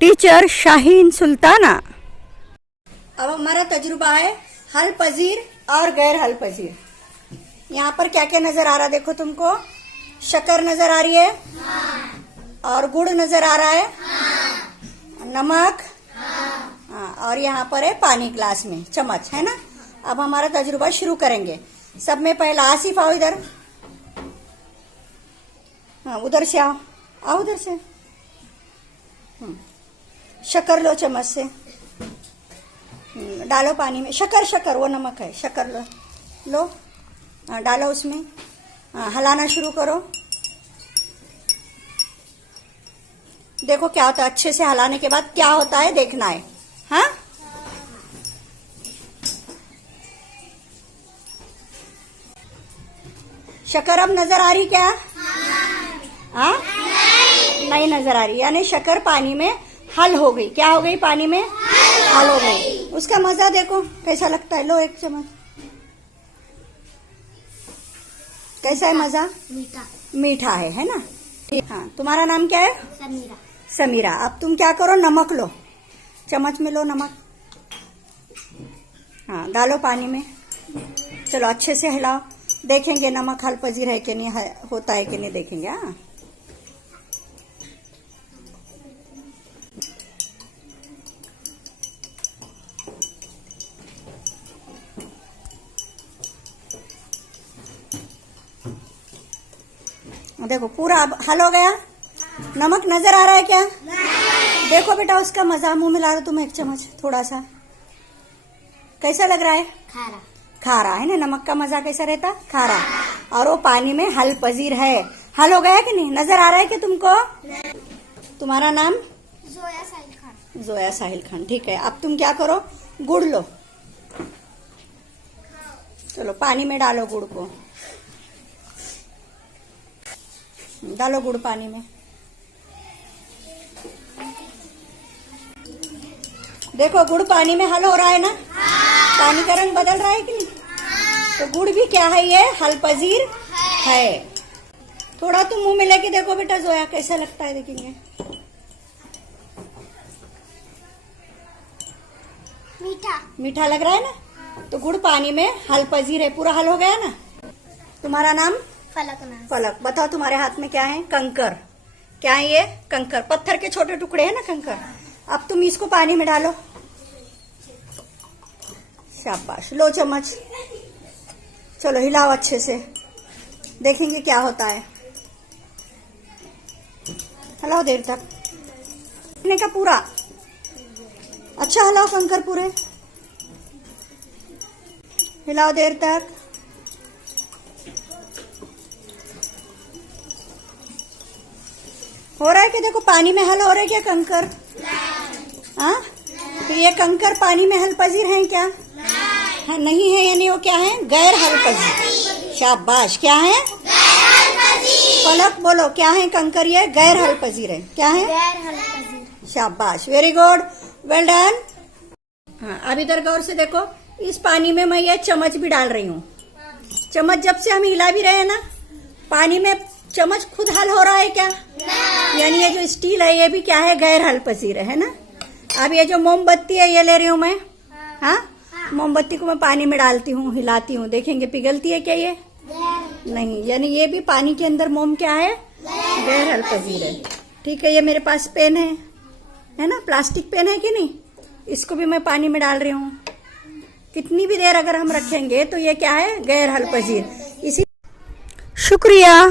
Teacher Shaheen Sultana. अब हमारा तजुर्बा है हल पजीर और गैर हल पजीर। यहाँ पर क्या क्या नजर आ रहा देखो तुमको, शक्कर नजर आ रही है, और गुड़ नजर आ रहा है, नमक, और यहाँ पर है पानी ग्लास में चम्मच, है ना। अब हमारा तजुर्बा शुरू करेंगे। सब में पहला आसिफ आओ इधर, उधर से आओ, आओ उधर से। शक्कर लो चम्मच से, डालो पानी में। शक्कर शक्कर वो नमक है, शक्कर लो लो, डालो उसमें, हलाना शुरू करो। देखो क्या होता है, अच्छे से हलाने के बाद क्या होता है देखना है। हाँ, शक्कर अब नजर आ रही क्या? हाँ, नहीं नजर आ रही, यानी शक्कर पानी में हल हो गई। क्या हो गई? पानी में हल हो गई। उसका मजा देखो कैसा लगता है। लो एक चम्मच, कैसा है मजा? मीठा मीठा है ना। हाँ, तुम्हारा नाम क्या है? समीरा। समीरा। अब तुम क्या करो, नमक लो, चम्मच में लो नमक, हाँ डालो पानी में। चलो अच्छे से हिलाओ, देखेंगे नमक हल पजीर है कि नहीं, है होता है कि नहीं देखेंगे। हाँ, देखो पूरा अब हल हो गया। नमक नजर आ रहा है क्या? देखो बेटा उसका मजा, मुंह में ला रहे तुम एक चम्मच थोड़ा सा, कैसा लग रहा है? खारा। खारा है ना। नमक का मजा कैसा रहता? खारा। और वो पानी में हल पजीर है। हल हो गया कि नहीं? नजर आ रहा है कि तुमको? तुम्हारा नाम? जोया साहिल खान। जोया साहिल खान, ठीक है। अब तुम क्या करो, गुड़ लो, चलो पानी में डालो गुड़ को, डालो गुड़ पानी में। देखो गुड़ पानी में हल हो रहा है ना, पानी का रंग बदल रहा है कि नहीं? तो गुड़ भी क्या है, ये हल पजीर है। थोड़ा तुम मुंह में लेके देखो बेटा जोया, कैसा लगता है देखेंगे। मीठा मीठा लग रहा है ना। तो गुड़ पानी में हल पजीर है, पूरा हल हो गया ना। तुम्हारा नाम? फलक नाम। फलक। बताओ तुम्हारे हाथ में क्या है? कंकर। क्या है ये? कंकर, पत्थर के छोटे टुकड़े हैं ना कंकर। अब तुम इसको पानी में डालो, शाबाश। लो चम्मच, चलो हिलाओ अच्छे से, देखेंगे क्या होता है। हिलाओ देर तक, का पूरा अच्छा हिलाओ कंकर पूरे, हिलाओ देर तक। हो रहा है कि देखो पानी में हल हो रहा है क्या कंकर? हाँ, तो ये कंकर पानी में हल पजीर हैं क्या? हाँ, नहीं है, यानी वो क्या है? गैर हल पजीर। शाबाश। क्या है? फलक बोलो, क्या है कंकर? ये गैर हल पजीर है। क्या है? गैर हल पजीर। शाबाश, वेरी गुड, वेल डन। हाँ, अब इधर गौर से देखो, इस पानी में मैं ये चम्मच भी डाल रही हूँ। चम्मच जब से हम हिला भी रहे हैं ना, पानी में चम्मच खुद हल हो रहा है क्या? यानी ये जो स्टील है ये भी क्या है? गैर हल पजीर है ना। अब ये जो मोमबत्ती है ये ले रही हूँ मैं। हाँ, मोमबत्ती को मैं पानी में डालती हूँ, हिलाती हूँ, देखेंगे पिघलती है क्या ये? नहीं, यानी ये भी पानी के अंदर मोम क्या है? गैर हल पजीर है। ठीक है, ये मेरे पास पेन है ना, प्लास्टिक पेन है कि नहीं, इसको भी मैं पानी में डाल रही हूँ। कितनी भी देर अगर हम रखेंगे तो ये क्या है? गैर हल पजीर। इसी शुक्रिया।